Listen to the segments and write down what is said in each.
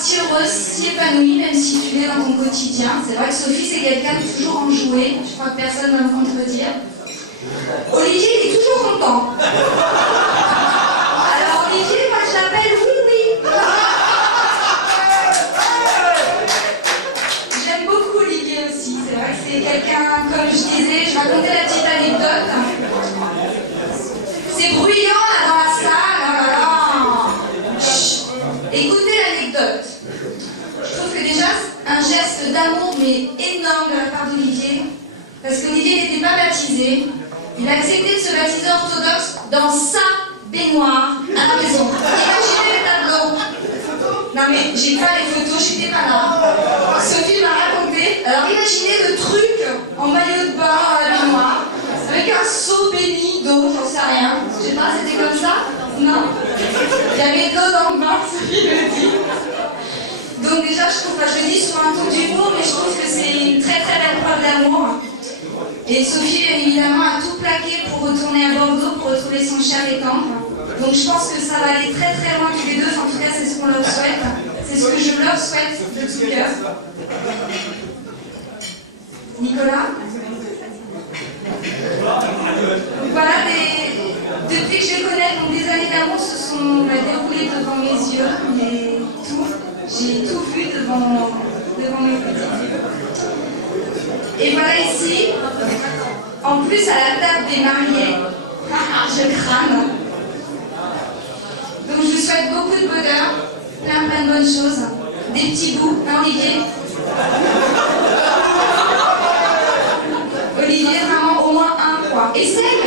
si heureuse, si épanouie, même si tu l'es dans ton quotidien. C'est vrai que Sophie, c'est quelqu'un de toujours enjoué. Je crois que personne ne va me contredire. Olivier, il est toujours content. Alors Olivier, moi je l'appelle oui. J'aime beaucoup Olivier aussi. C'est vrai que c'est quelqu'un, comme je disais, je racontais la petite anecdote. C'est bruyant là dans la salle. Oh là là. Chut. Écoutez l'anecdote. Je trouve que déjà, un geste d'amour, mais énorme de la part d'Olivier. Parce qu'Olivier n'était pas baptisé. Il a accepté de se baptiser orthodoxe dans sa baignoire à la maison. Imaginez les tableaux. Non mais j'ai pas les photos, j'étais pas là. Sophie m'a raconté. Alors imaginez le truc en maillot de bain à la baignoire, avec un seau béni d'eau, j'en sais rien. Je sais pas, c'était comme ça? Non. Il y avait de l'eau dans le bain, Sophie me dit. Donc déjà, je trouve, je le dis sur un ton d'humour, mais je trouve que c'est une très très belle preuve d'amour. Et Sophie, bien évidemment, a tout plaqué pour retourner à Bordeaux, pour retrouver son cher et tendre. Donc je pense que ça va aller très très loin tous les deux, en tout cas c'est ce qu'on leur souhaite. C'est ce que je leur souhaite de tout cœur. Nicolas? Donc voilà, depuis que je les connais, donc des années d'amour se sont déroulées devant mes yeux. J'ai tout vu devant mes petits yeux. Et voilà ici, en plus à la table des mariés, je crame. Donc je vous souhaite beaucoup de bonheur, plein de bonnes choses, des petits bouts, hein Olivier? Olivier, vraiment au moins un, quoi. Essaye!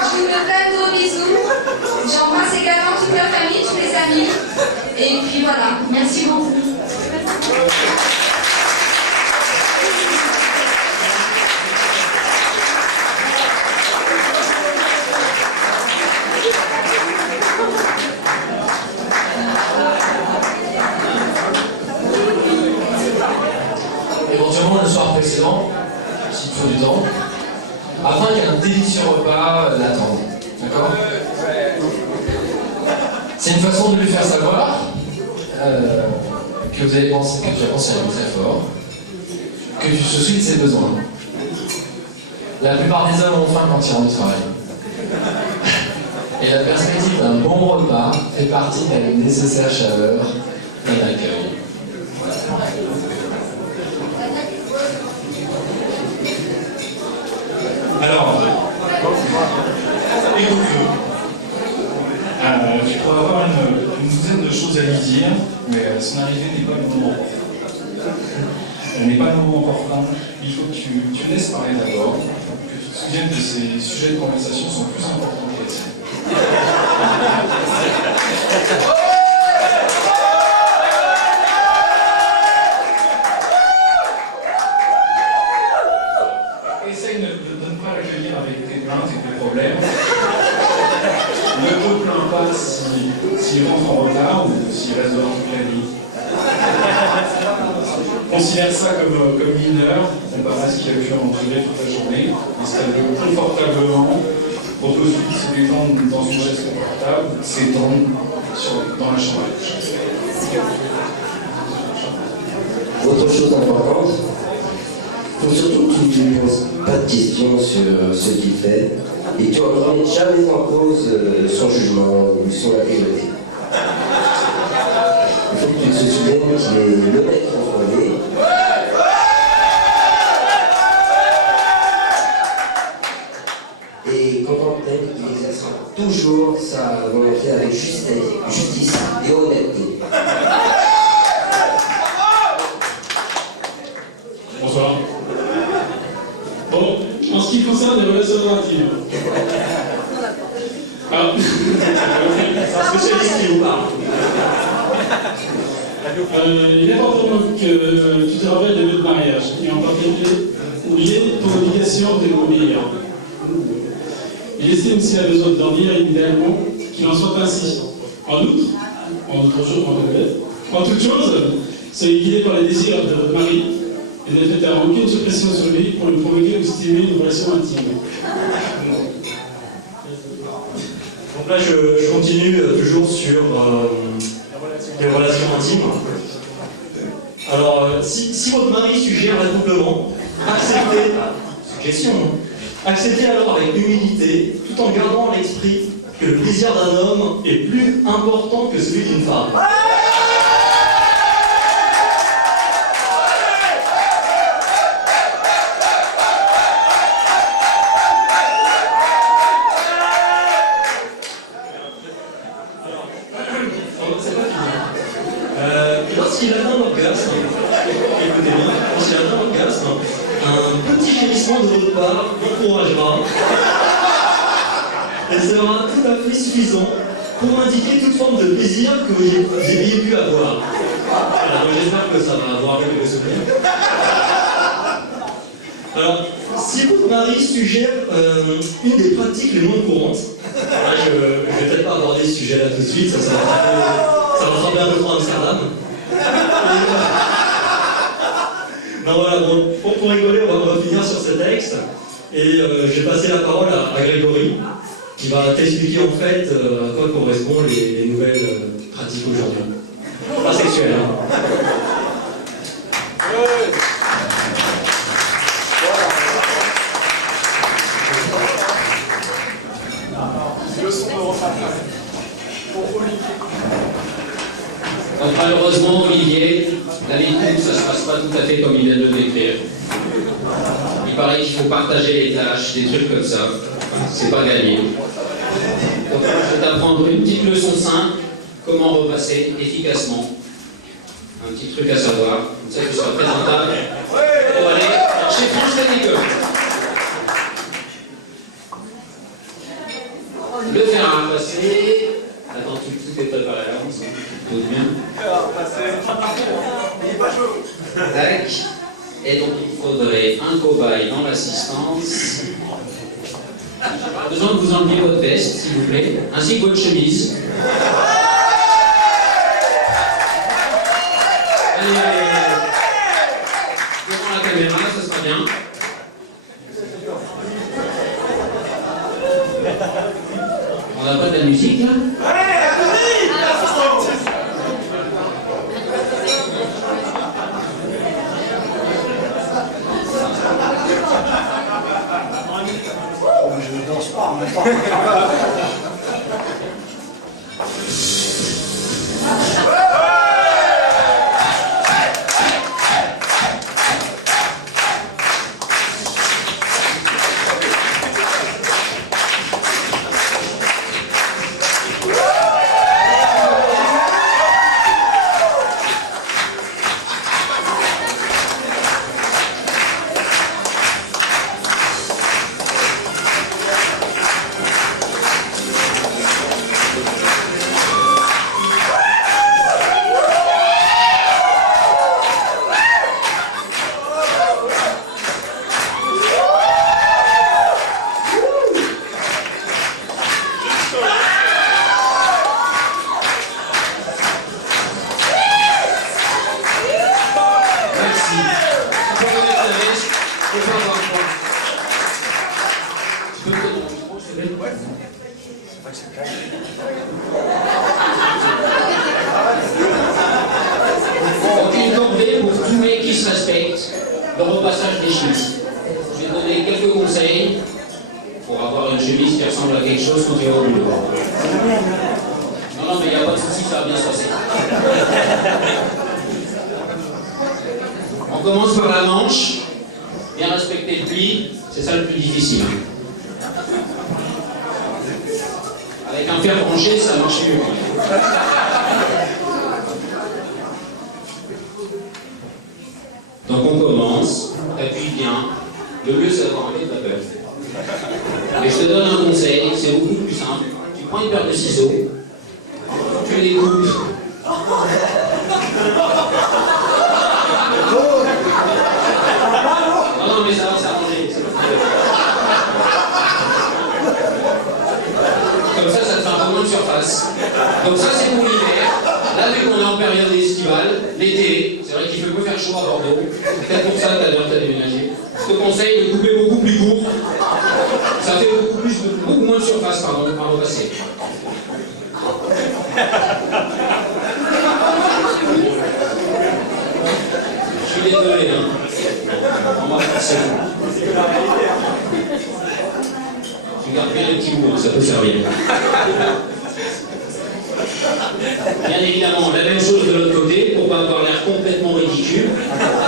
Je vous fais plein de gros bisous. J'embrasse également toute la famille, tous les amis. Et puis voilà, merci beaucoup. Éventuellement le soir précédent, s'il faut du temps, afin qu'un délicieux repas l'attende. D'accord? C'est une façon de lui faire savoir que tu as pensé à lui très fort, que tu te soucies de ses besoins. La plupart des hommes ont faim quand ils rentrent du travail. Et la perspective d'un bon repas fait partie de la nécessaire chaleur d'un accueil. Alors, écoute-le. Je pourrais avoir une douzaine de choses à lui dire, mais son arrivée n'est pas le moment opportun. Elle n'est pas le moment opportun. Il faut que tu laisses parler d'abord, que tu te souviennes que ces sujets de conversation sont plus importants que les tiens. Essaye de ne pas l'accueillir avec tes plaintes et tes problèmes. Ne te plains pas s'il rentre en retard ou s'il reste devant toute la nuit. Considère ça comme mineur, comparé à ce qu'il a pu endurer toute la journée. Installe-le confortablement, propose-lui de se détendre dans une chaise confortable, s'étendre dans la chambre à coucher. Autre chose importante, il faut surtout que tu ne lui poses pas de questions sur ce qu'il fait et que tu ne remettes jamais en cause son jugement ou son intégrité. Il faut que tu te souviennes qu'il est le maître en premier. Et qu'en tant que tel, il exercera toujours sa volonté avec justesse, justice et honnêteté. Bonsoir. Bon, en ce qui concerne les relations narratives. Alors, c'est un spécialiste qui vous parle. Il est important que tu te rappelles des vœux de mariage, et en particulier ton obligation de l'obéir. Il estime s'il a besoin de dormir, idéalement, qu'il en soit ainsi. En outre, en toute chose, soyez guidé par les désirs de votre mari et ne faites aucune suppression sur lui pour lui provoquer ou stimuler une relation intime. Donc là, je continue toujours sur les relations intimes. Alors, si votre mari suggère l'accouplement, acceptez, suggestion, acceptez alors avec humilité, tout en gardant à l'esprit que le plaisir d'un homme est plus important que celui d'une femme. Lorsqu'il atteint l'orgasme, écoutez bien, lorsqu'il atteint l'orgasme, un petit gémissement de votre part m'encouragera et sera tout à fait suffisant pour indiquer toute forme de plaisir que vous ayez pu avoir. Alors j'espère que ça va avoir quelques souvenirs. Alors, si votre mari suggère une des pratiques les moins courantes, là, je ne vais peut-être pas aborder ce sujet-là tout de suite, ça va trembler un peu trop Amsterdam. Non, voilà, bon, pour rigoler, on va finir sur ce texte. Et je vais passer la parole à Grégory, qui va t'expliquer en fait à quoi correspondent les nouvelles pratiques aujourd'hui. Pas sexuelles, hein. Donc malheureusement, Olivier, la vie de couple, ça ne se passe pas tout à fait comme il vient de le décrire. Il paraît qu'il faut partager les tâches, des trucs comme ça. C'est pas gagné. Donc je vais t'apprendre une petite leçon simple, comment repasser efficacement. Un petit truc à savoir, comme ça tu seras présentable pour aller chez France Télécom. Le fer à repasser. Attends, tout est préparé à l'avance. Tout bien. Tac. Et donc il faudrait un cobaye dans l'assistance. J'ai besoin de vous enlever votre veste, s'il vous plaît, ainsi que votre chemise. Allez, devant la caméra, ça sera bien. On n'a pas de la musique là? Je ne danse pas en même temps. Donc une corvée pour tous les qui se respectent, le repassage des chemises. Je vais donner quelques conseils pour avoir une chemise qui ressemble à quelque chose quand tu vas au boulot. Non, mais il n'y a pas de souci, ça va bien se passer. On commence par la manche, bien respecter le pli, c'est ça le plus difficile. Avec un fer branché, ça marche mieux. Donc on commence, t'appuies bien, le mieux c'est d'avoir un peu de vapeur. Et je te donne un conseil, c'est beaucoup plus simple. Tu prends une paire de ciseaux, tu les coupes. Non, mais ça va s'arranger. Comme ça te fait un peu moins de surface. Donc ça c'est pour l'hiver. Là, vu qu'on est en période estivale, l'été, c'est vrai qu'il peut faire chaud à Bordeaux. Peut-être pour ça que t'as déménagé. Je te conseille de couper beaucoup plus court. Ça fait beaucoup moins de surface, pardon, par le passé. Je suis désolé, hein. On va faire ça. Je garde bien les petits mots, ça peut servir. Bien évidemment, la même chose de l'autre côté, pour pas avoir l'air complètement ridicule.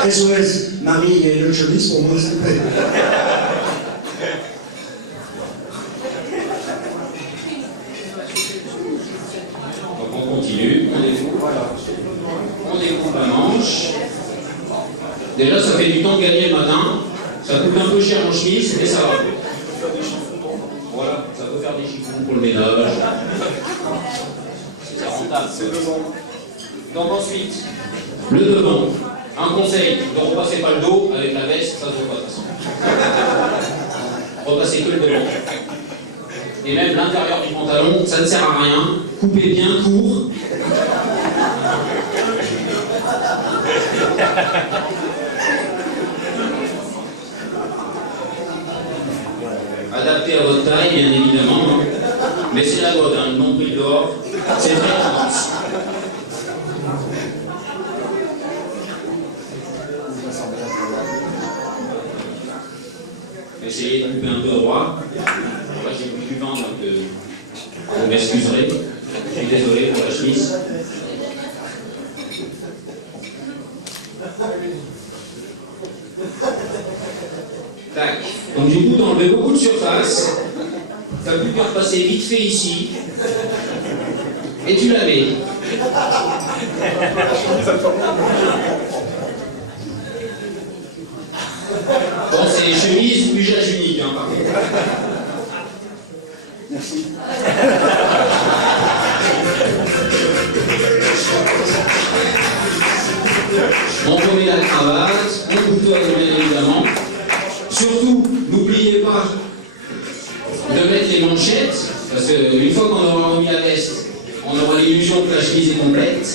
SOS, Marie, il y a une autre chemise pour moi, s'il vous plaît. Donc on continue, on découpe la manche. Déjà, ça fait du temps de gagner le matin. Ça coûte un peu cher en chemise, mais ça va. Voilà, ça peut faire des chiffons pour le ménage. C'est rentable. Donc ensuite, le devant. Un conseil, ne repassez pas le dos avec la veste, ça ne se voit pas de toute façon. Repassez que le devant. Et même l'intérieur du pantalon, ça ne sert à rien. Coupez bien court. Adapté à votre taille, bien évidemment. Mais c'est la mode, hein, le nombril dehors, c'est très tendance. Essayez de couper un peu droit. Moi j'ai plus du vent, donc vous m'excuserez. Je suis désolé pour la chemise. Tac. Donc du coup, d'enlever beaucoup de surface. T'as plus qu'à repasser vite fait ici. Et tu la mets. Bon, c'est chemise ou usage unique, hein, par contre. Merci. On remet la cravate, on boutonne bien évidemment. Surtout, n'oubliez pas de mettre les manchettes, parce qu'une fois qu'on aura remis la veste, on aura l'illusion que la chemise est complète.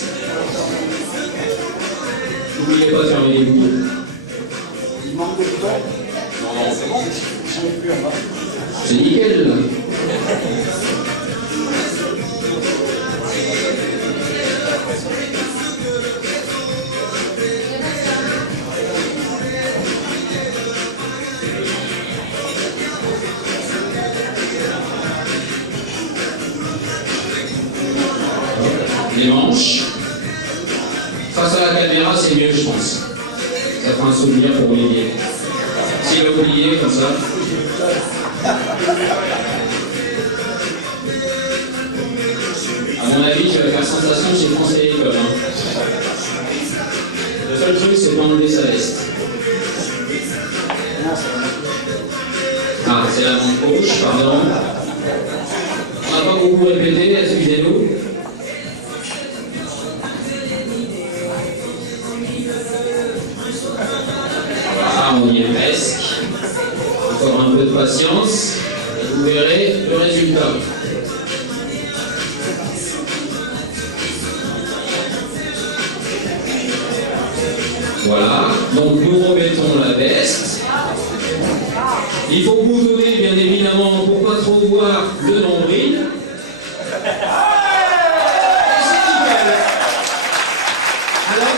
N'oubliez pas de fermer les boutons. Il manque des boutons? Non, c'est bon. J'en ai plus en bas. C'est nickel. Les manches. Face à la caméra, c'est mieux, je pense. Ça fera un souvenir pour Olivier. S'il a oublié, comme ça. À mon avis, je vais faire sensation chez France Télécom. Hein. Le seul truc, c'est d'enlever sa veste. Ah, c'est la manche gauche, pardon. On n'a pas beaucoup répété, excusez-nous. Voilà, on y est presque. Encore un peu de patience, et vous verrez le résultat. Voilà, donc nous remettons la veste. Il faut boutonner bien évidemment pour pas trop voir le nombril. Alors,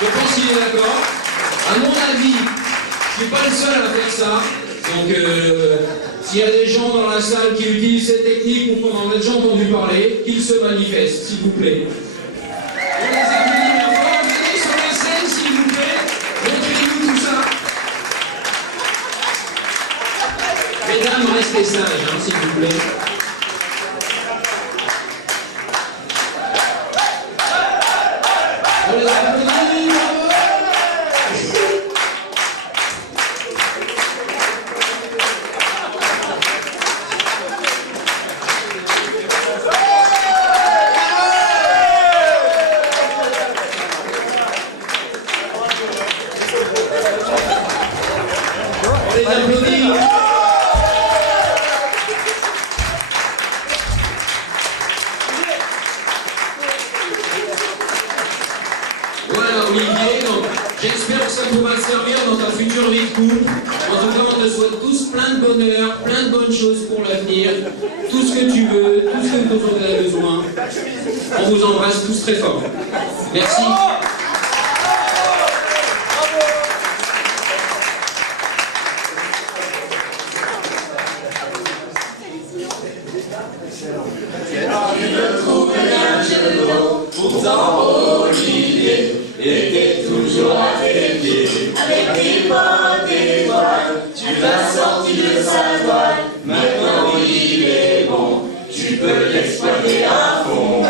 je pense qu'il est d'accord. À mon avis, je ne suis pas le seul à faire ça. Donc, s'il y a des gens dans la salle qui utilisent cette technique ou qu'on en a déjà entendu parler, qu'ils se manifestent, s'il vous plaît. On les applaudit bien fort. Venez sur la scène, s'il vous plaît. Montrez-nous tout ça. Mesdames, restez sages, hein, s'il vous plaît. On les applaudit. On les applaudit. Voilà Olivier, donc j'espère que ça pourra te servir dans ta future vie de couple. En tout cas, on te te souhaite tous plein de bonheur, plein de bonnes choses pour l'avenir, tout ce que tu veux, tout ce que vous avez besoin. On vous embrasse tous très fort. Merci. Pourtant Olivier était toujours à tes pieds. Avec tes potes d'étoiles, tu l'as sorti de sa toile. Maintenant il est bon, tu peux l'exploiter à fond.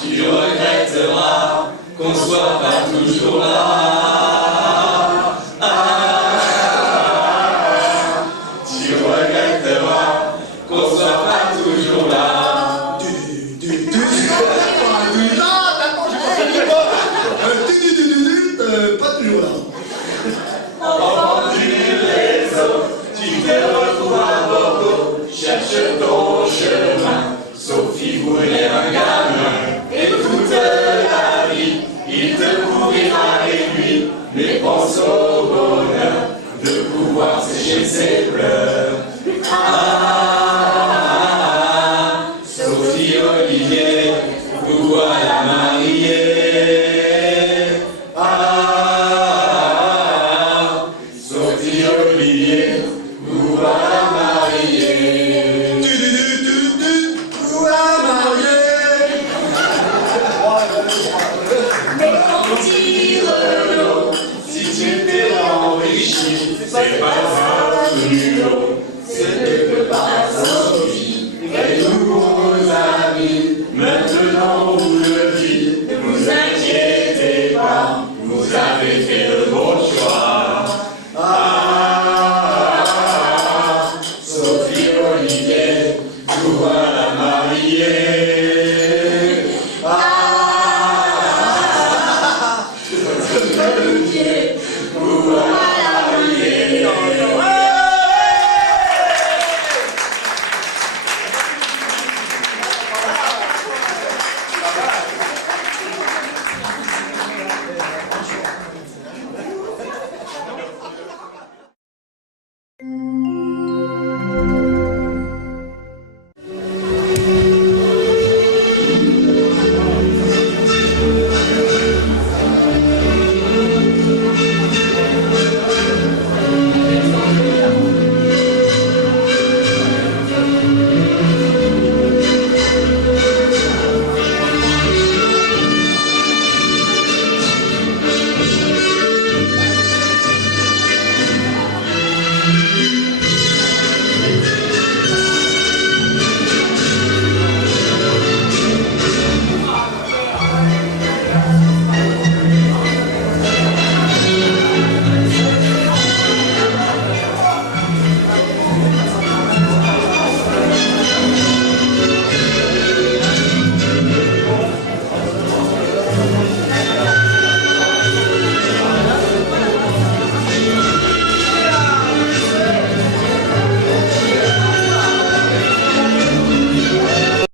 Tu regretteras qu'on soit pas toujours là. Tu regretteras qu'on soit pas toujours là. Pas toujours là. Enfant du réseau, tu te retrouves à Bordeaux. Cherche ton chemin, Sophie voulait un gamin. Et toute la vie, il te couvrira l'aiguille. Mais pense au bonheur de pouvoir sécher ses pleurs.